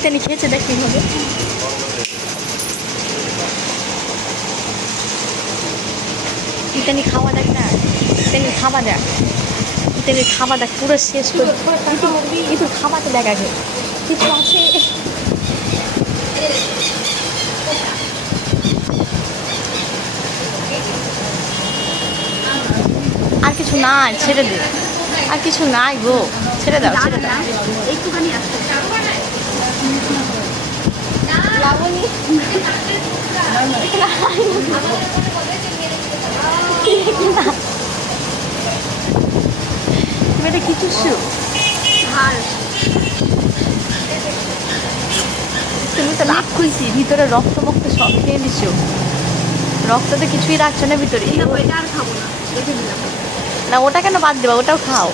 ইতানি খেয়েছে দেখ কীভাবে। ইতানি খাওয়া দেখ না, ইতানি খাওয়া দেখ, ইতানি খাওয়া দেখ পুরো শেষ করে। কিন্তু খাওয়াতে দেখ আগে কিছু আছে। আর কিছু নাই, ছেড়ে দে, আর কিছু নাই গো, ছেড়ে দাও ছেড়ে দাও। একটুখানি আসতে এটা কিছু ভাল তুমি তো রাগ খুলছি, ভিতরে রক্ত মক্ত সব খেয়ে দিছো, রক্ত তো কিছুই রাখছো না ভিতরে। এটা আর খাবো না, রেখে দিলাম। না ওটা কেন বাদ দেবা, ওটাও খাও।